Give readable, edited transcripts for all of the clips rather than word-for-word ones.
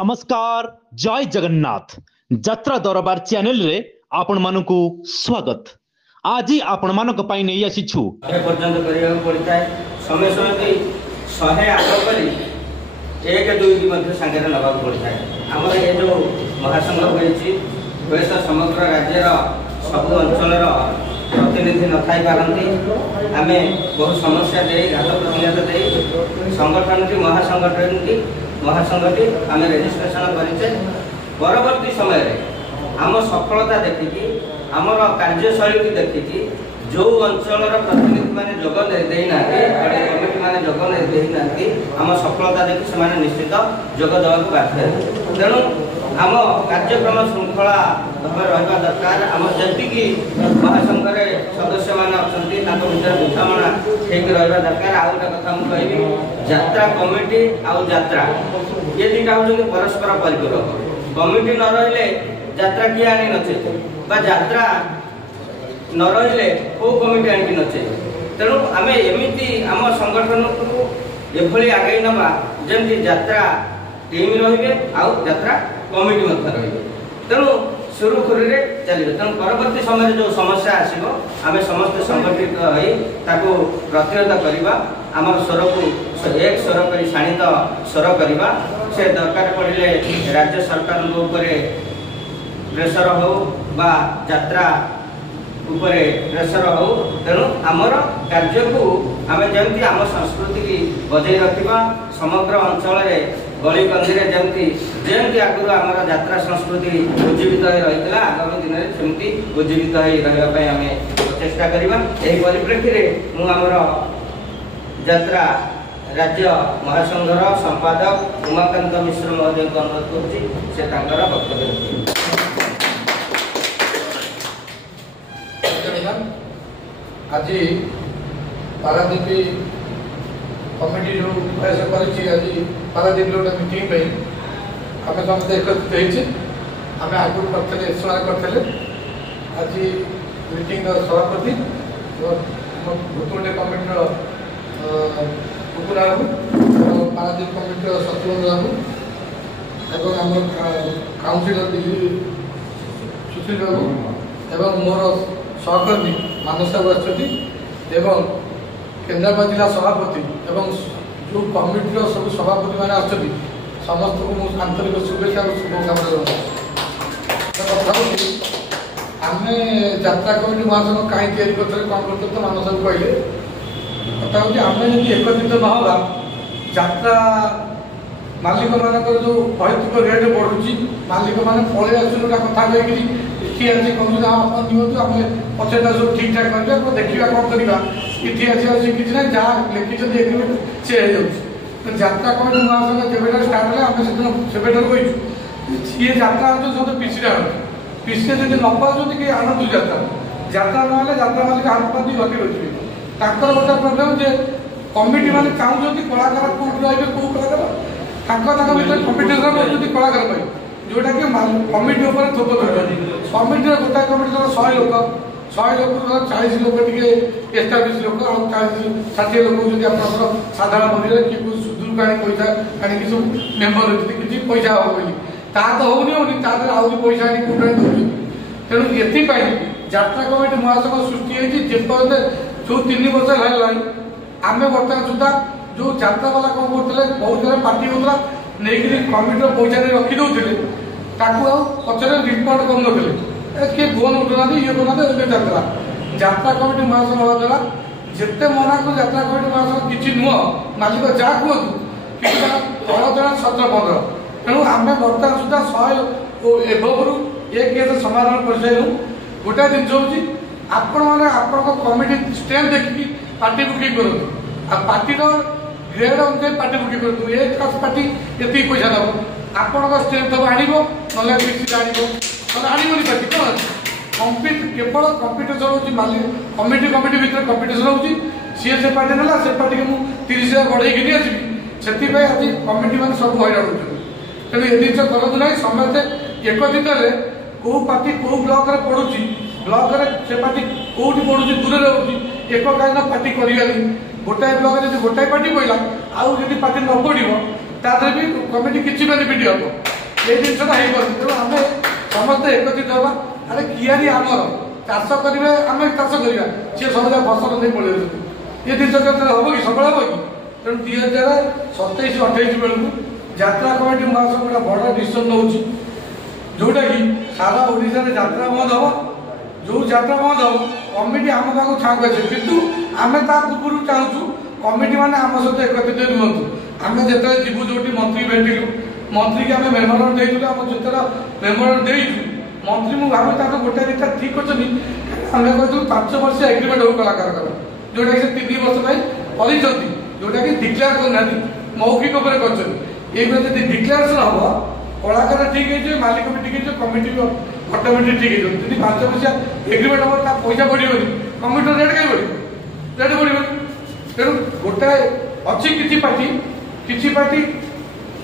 नमस्कार जय जगन्नाथ यात्रा दरबार चैनल रे आपण मानकु स्वागत। आज आपण मानक पई नै आसीछु पर्यंत करिया पड़ता है समय समय की 100 आग करी एक दुई की मध्य संगे नवा पड़ता है। हमर ये जो महासंघ होईची तो समग्र राज्यर सब अंचल प्रतिनिधि न थाई पारंती आमे बहुत समस्या दे घात प्रतिघात दे संगठन की महासंघटी आम रेजिस्ट्रेशन करें। परवर्ती समय आम सफलता देखिकी आमर कार्यशैली की देखिकी जो अंचल प्रतिनिधि मैंने जोग देना कमिटी मैंने जोग देना आम सफलता देखी से निश्चित जोग देवा बाध्य। तेणु आम कार्यक्रम श्रृंखला भाव रहा दरकार। आम जी महासंघ सदस्य मैंने अच्छा बुझाणा ठीक रहा दरकार। आउ गोटे कथा मुझे कहबी यात्रा कमिटी आउ यात्रा ये दुटा हूँ परस्पर परिपूरक। कमिटी न रही यात्रा किए आनी नचे यात्रा न रही कौ कमिटी आनिक नचे। तेणु आम एमती आम संगठन को एभली आगे नवा जमी यात्रा टीम रे यात्रा कमिटी रे। तेणु सुरुखुरी चलिए। तेणु परवर्ती समय जो समस्या आसो आम समस्त संगठित हो प्रतिहत करवा आम स्वर को एक स्वर कर शाणित स्वर करवा से दरकार पड़े राज्य सरकार प्रेसर हो बा यात्रा उपरे प्रेसर हो। तेणु आमर कार्य को आम जमी आम संस्कृति की बजाई रखा समग्र अंचल गली कंदी जमी आगुरी आम यात्रा संस्कृति उज्जीवित रही आगामी दिन में सेमती उज्जीवित रही आम चेष्टा करवा। यही परिप्रेक्षी में मुझे यात्रा राज्य महासंघर संपादक उमाकांत मिश्र महोदय को अनुरोध कर वक्तव्य। आज पारादीप कमिटी जो प्रयास कर पारादीप गोटे मीटिंग आम समस्त एकत्रित आम आगुरी करते करते आज मीटिंग सभापति भूतुंडे कमिटी कुकुरा बाबू पारादीप कमिटी सचिव बाबू एवं आम काउंसिलर दिल्ली सुशील बाबू एवं मोर सहकर्मी मानस बाबू एवं केन्द्रापड़ा जिला सभापति एवं जो कमिटी सब सभापति मैंने आसमस्त को मुझे आंतरिक शुभेच्छा और शुभकामना कथा आम यात्रा कमिटी महासंघ कहीं तैयारी करते कौन करते तो मानस बाबू कहले कथा हूँ आम जब एकत्रित नहवा यात्रा मालिक मान जो अहेतुक रेट बढ़ुची मालिक मैंने पलि आसुन कथा कही किए आज कहूँ आप नियंतु आम पचे सब ठीक ठाक करवा देखा कौन करवा इतिहास किसी ना जहाँ लिखिं एग्रीमेंट सी हो यात्रा कमिटी महासंघ केवे स्टार्ट है आम से कहीचु सी यात्रा सब पिछड़ा पिछले जब न पाँच कि आणतु यात्रा यात्रा ना यात्रा मालिक हाथ पाती घटी रही गोटे प्रोब्लेम जे कमिटी मैंने चाहूँ कलाकार कौन रही कौ कलाकार भर कंपिटिशन कर कलाकार जोटा कि कमिटी थोप धरती कमिटी गोटा कमिटी 100 लोग 40 लोग टे एस्टाब्लीश लोक आ 60 लोग जो आप साधारण मंदिर कि सुदूर का पैसा आने सब मेम्बर अच्छे किसी पैसा हम बोली ता तो होनी आहरी पैसा आनी कौट दूसरी। तेणु ये यात्रा कमिटी महासंघ सृष्टि जेपर्यंत जो 3 वर्ष है आम बर्तमान सुधा जो यात्रा वाला कौन करते बहुत सारा पार्टी होता नहीं कमिटी पैसा रखीदे पचर रिपोर्ट कर किए फोन उठुना ये करना यात्रा यात्रा कमिटी महासंघ हवा द्वारा जिते मना को यात्रा कमिटी महासंघ किसी नुह मालिक जहाँ कहतु कि तल जन 17-15 तेणु आम बर्तमान सुधा 100 एभवरु एक केस समाधान कर सारू। गोटे जिन हूँ आपण मैंने आप कमिटी स्ट्रेंथ देखिए पार्टी बुकिंग करूँ आ पार्टी ग्रेड अनुसार पार्टी बुकिंग करूँ ए क्लास पार्टी ये पैसा दब आपण स्ट्रेंथ हम आण ना किसी आनबनी पार्टी कौन कम्पिट केवल कंपिटिशन हो कमिटी कमिटी भितर कंपिटिशन हो सी से पार्टी ना से पार्टी को 30,000 बढ़ेगी आसपी से आज कमिटी मैंने सब हईराण होती। तेणु ये जिन करूँ ना समस्ते एकत्रित कौ पार्टी कौ ब्लक पड़ुची ब्लक से पार्टी कौटी पड़ुची दूर रोचे एककालीन पार्टी करानी गोटाए ब्लक जब गोटाए पार्टी पड़ा आउ पार्टी न पड़ो तादे भी कमिटी किसी बेनिफिट हम ये जिनसा तेणु आम समस्ते एकत्रित हवा अरे किआरी आमर चाष करेंगे आम चाष करवा सी सब फसल नहीं पड़े ये जिन हम कि सब हम कि तेणु 2027-28 बेलू यात्रा कमिटी महासंघ गोटे बड़ डिसीजन नौ जोटा कि सारा ओडिशा रे यात्रा बंद हम जो यात्रा बंद हम कमिटी आम पाक छाक अच्छे कितु आम ता पूर्व चाहूँ कमिटी मैंने आम सहित एकत्रित रुहतु आम जो जीवु जो मंत्री भेटिलु मंत्री की आम मेमोरांडम देलु आम जो मेमोरांडम देचु मंत्री मुझे भावे गोटे दुटा ठीक अच्छी आम कहूँ 5 वर्ष एग्रीमेंट हो कलाकार जोटा कि 3 वर्ष जोटा कि डिक्लेयर करना मौखिक कर डिक्लेरेसन हम कलाकार ठीक है मालिक भी ठीक है कमिटी भी अटोमेटिक ठीक है यदि 5 वर्ष एग्रीमेंट हम पैसा बढ़ कमिटी रेट कहीं बढ़ रेट बढ़ तेणु गोटे अच्छी किसी पार्टी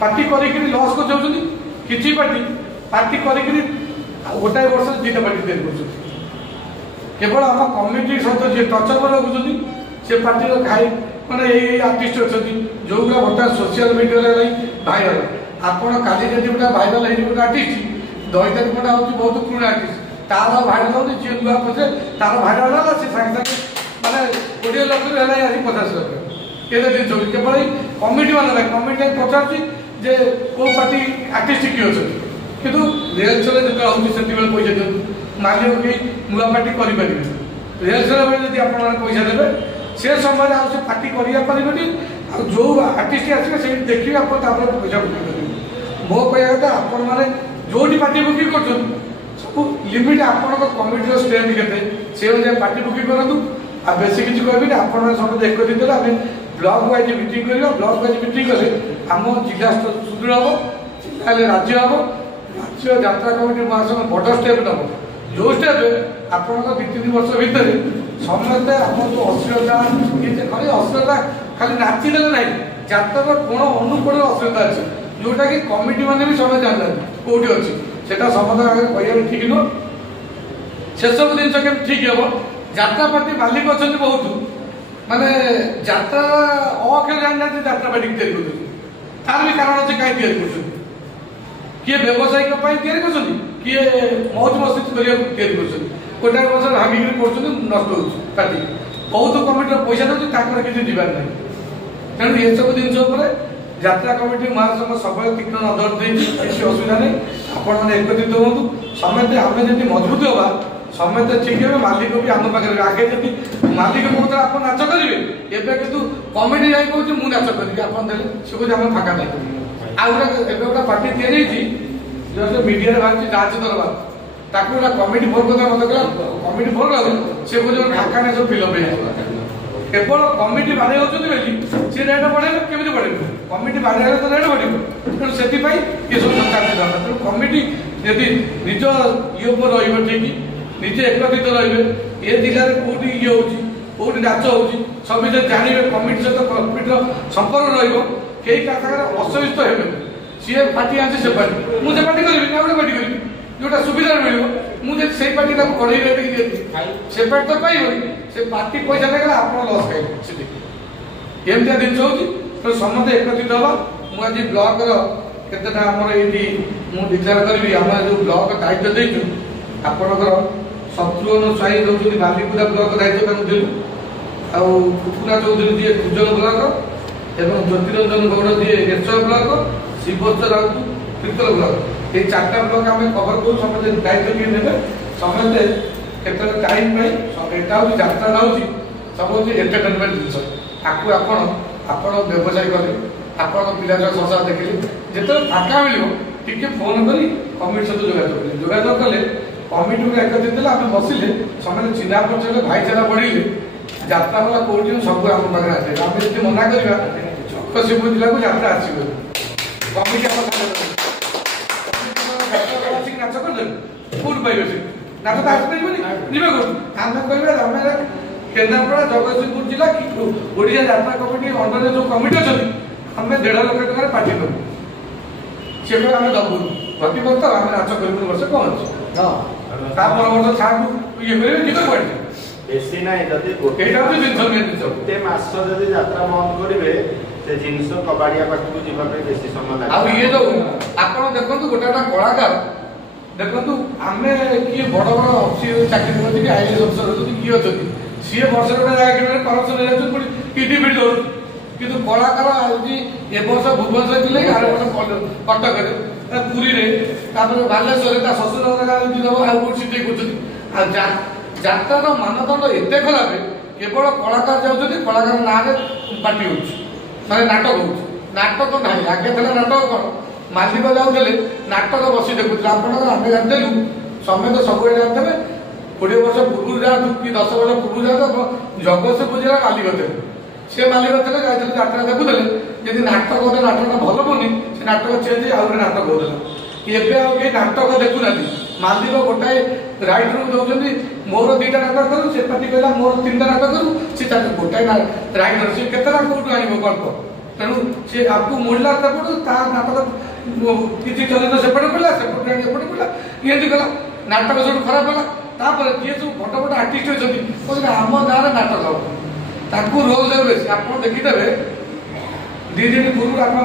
पार्टी कर लस कर जाऊँ किसी पार्टी कर गोटाए वर्ष 2टा पार्टी तैयारी कर केवल आम कमिटी सहित जी टचर में रखुच्च से पार्टी खाई मैंने ये आर्टिस्ट अच्छा जो गुला बर्तमान सोशल मीडिया भाइराल आपड़ काली जब गोटे भाइराल गोटे आर्टिस्ट दईतारी पटा हूँ बहुत पुराना आर्टिस्ट तार भाइराल हो जी नुआ पचे तार भाइराल है सी सागे सागे मानने 20 लाख है आज 50 लाख ये जिन केवल कमिटी मान कमिटी पचार जे कौ पार्टी आर्टिस्ट किए अच्छे कितु रिहर्सल जो होती से पैसा दिखाँ मालिक कहीं नुआ पार्टी करेंगे रिहर्सल जब आप पैसा देवे से समय से पार्टी करें जो आर्टिस्ट आसवे से देखिए आप पैसा बुकिंग करेंगे मो कह कथा आपण मैंने जो पार्टी बुकिंग कर सब लिमिट आपण कमिटी स्ट्रेंथ के से अनुसार पार्टी बुकिंग करूँ आ बेस किसी कहबी आप समझ एकत्रित आम ब्लॉक वाइज मीटिंग करवा ब्लॉक वाइज मीटिंग कले आम जिला सुदृढ़ हम जिला राज्य हम राज्य यात्रा कमिटी महासंघ बड़ स्टेप नब जो स्टेप आपण 2-3 वर्ष भितर समस्ते आम जो अश्लीलता खाली अश्लीलता खाली नाचिदे ना यात्रा कोण अनुकोण अश्लीलता अच्छे जोटा कि कमिटी मैंने भी समझ जानना कौटी अच्छी से समस्त आगे कह ठीक नुह से सब जिन के ठीक हम यात्रा पार्टी मालिक अच्छा बहुत माने यात्रा अखेल जाना यात्रा पार्टी तैयारी कर तार भी कारण अच्छे कहीं तैयारी कर किए व्यवसायिक तैयारी कर किए मौज मस्ती तैयारी कर गोटाए वर्ष भांगिक पड़े नष्ट हो पार्टी बहुत कमिटी पैसा दूसरी किसी जीवार ना तेणु ये सब जिन यात्रा कमिटी महासंघ सब तीक्ष्ण नजर दे किसी असुविधा नहीं आपण मैंने एकत्रित हूँ समस्ते आम जब मजबूत हवा समस्ते ठीक है मालिक भी आम पाखे आगे जब मालिक कहते आप नाच करेंगे एवं कितु कमिटी जाए कहूँ मुझे नाच करी आप से कहे आम फाँका नहीं आ गोटे पार्टी तैयारी जो मीडिया बाहर राज दरबार ताकू गोटे कमिटी फोन करता मत कहला कमिटी फोन कला से कहे फाँका नहीं सब फिल्म केवल कमिटी बाधे होती सी रेट बढ़े केमी बढ़े कमिटी बाधे तो रेट बढ़ तेणु से ये सब सरकार तेणु कमिटी यदि निज ये ठीक निजे एकत्रित रे ए जिले में कौटी ये होती नाच हो सब जानवे कमिटी सहित कमिटर संपर्क रही असुविधा हे सी पार्टी आने से पार्टी मुझे पार्टी करी ना गोटे पार्टी करी जोटा सुविधा मिल मुझे से पार्टी कड़े रेट से पार्टी तो पाइबनी से पार्टी पैसा देगा आप लस खाइबे एमती जिन हो समस्त एकत्रित हवा मुझे ब्लॉक केतेटा आमर ये मुझे डिक्लेयर करी आम जो ब्लॉक दायित्व देचु आपणकर शत्रुघ्न साई रोज बालीपुरा ब्लॉक दायित्व देलु आपुना चौधरी जी कुजन ब्लॉक एवं ज्योतिरंजन गौड़ जी एसआर ब्लॉक शिवस्थ राउत तीर्तल ब्लॉक ये 4टा ब्लॉक आम कवर करूँ समझे दायित्व किए देते समस्ते केते टाइम पाई एटा हूँ यात्रा ना हूँ सब हूँ एंटरटेनमेंट जिन आपण व्यवसाय कले आपण पिला संसार देखिले जिते फाँका मिल टी फोन कर कमिटी सहित जोगाजोग कले कमिटी को एकत्रित आम बसिले समझे चिन्हा परिचय भाईचारा बढ़े यात्रा वाला कौटी सब आम पाखे आसे आम जब मना करवा चक शिवपुर जिला को यात्रा आसो कमिटी नाच कर कौट पाइबे से नाच तो आसपारे जीवे कौन आम कह केन्द्रापड़ा जगतसिंहपुर जिला कि ओडिया यात्रा कमिटी अंडर जो कमिटी अच्छी आम 1.5 लाख टकर पार्टी करूँ सी कह आम दबू प्रति वर्ष आम नाच कर वर्ष कौन अच्छे वर्ष छाड़ ये करेंगे निक पार्टी बेसी ना जदि गोटे जिन मास जदि यात्रा बंद करेंगे से जिनस कबाड़िया पाखक जावाई बेसी समय ଆଉ लगे ଇଏ ଯୋଉ ଆପଣ ଦେଖନ୍ତୁ ଗୋଟେ ଗୋଟେ କଳାକାର ଦେଖନ୍ତୁ ଆମେ କିଏ ବଡ଼ ବଡ଼ ଅଫିସ ଚାକିରି କରନ୍ତି କି ଆଇଏଏସ୍ ଅଫିସର ଅଛନ୍ତି କିଏ ଅଛନ୍ତି ସିଏ ବର୍ଷରେ ଗୋଟେ ଜାଗା କିଣିଲେ କରପ୍ସନ ହେଇଯାଉଛନ୍ତି ପୁଣି ଟିଟି ଫିଟି ଧରୁଛନ୍ତି କିନ୍ତୁ କଳାକାର ଆଜି ଏ ବର୍ଷ ଭୁବନେଶ୍ୱର ଥିଲେ ଆର ବର୍ଷ କଟକରେ ପୁରୀରେ ତାପରେ ବାଲେଶ୍ୱରରେ ତା ଶ୍ୱଶୁର ଗାଁରେ ଦେବ ଆଉ କୋଉଠି ସିଟି କରୁଛନ୍ତି ଆଉ ଯାତ୍ରାର ମାନଦଣ୍ଡ ଏତେ ଖରାପ କେବଳ କଳାକାର ଯାଉଛନ୍ତି କଳାକାର ନାଁରେ ପାର୍ଟି ହଉଛି ମାନେ ନାଟକ ହଉଛି ନାଟକ ନାହିଁ ଆଗେ ଥିଲା ନାଟକ କଣ ମାଲିକ ଯାଉଥିଲେ ନାଟକ ବସି ଦେଖୁଥିଲେ ଆପଣଙ୍କର ଆମେ ଜାଣିଥିଲୁ ସମେତ ସବୁବେଳେ ଜାଣିଥିବେ 20 ବର୍ଷ ପୂର୍ବରୁ ଯାଆନ୍ତୁ କି 10 ବର୍ଷ ପୂର୍ବରୁ ଯାଆନ୍ତୁ ଜଗତସିଂହପୁର ଜିଲ୍ଲା ମାଲିକ ଥିଲେ ସେ ମାଲିକ ଥିଲେ ଯାଇଥିଲେ ଯାତ୍ରା ଦେଖୁଥିଲେ ଯଦି ନାଟକ ଗୋଟେ ନାଟକଟା ଭଲ ପଡୁନି ସେ ନାଟକ ଚେଞ୍ଜ ଆଉ ଗୋଟେ ନାଟକ ହଉଥିଲା ଏବେ ଆଉ କେହି ନାଟକ ଦେଖୁନାହାନ୍ତି ମାଲିକ ଗୋଟାଏ ରାଇଟରକୁ ଦଉଛନ୍ତି ମୋର 2ଟା ନାଟକ କରୁ ସେ ପାର୍ଟି କହିଲା ମୋର 3ଟା ନାଟକ କରୁ ସେ ଗୋଟାଏ ରାଇଟର ସେ କେତେଟା କୋଉଠୁ ଆଣିବ ଗଳ୍ପ ତେଣୁ ସେ ଆକୁ ମୋଡ଼ିଲା ସେପଟୁ ତା ନାଟକ କିଛି ଚରିତ୍ର ସେପଟେ ପଡ଼ିଲା ସେପଟେ ଏପଟେ ପଡ଼ିଲା ଏମିତି କଲା ନାଟକ ସବୁ ଖରାପ ହେଲା ତାପରେ ଯିଏ ସବୁ ବଡ଼ ବଡ଼ ଆର୍ଟିଷ୍ଟ ଅଛନ୍ତି କହୁଛନ୍ତି ଆମ ଗାଁରେ ନାଟକ ହବ ତାଙ୍କୁ ରୋଲ ଦେବେ ବେଶୀ ଆପଣ ଦେଖିଦେବେ 2 ଦିନ ପୂର୍ବରୁ ଆପଣ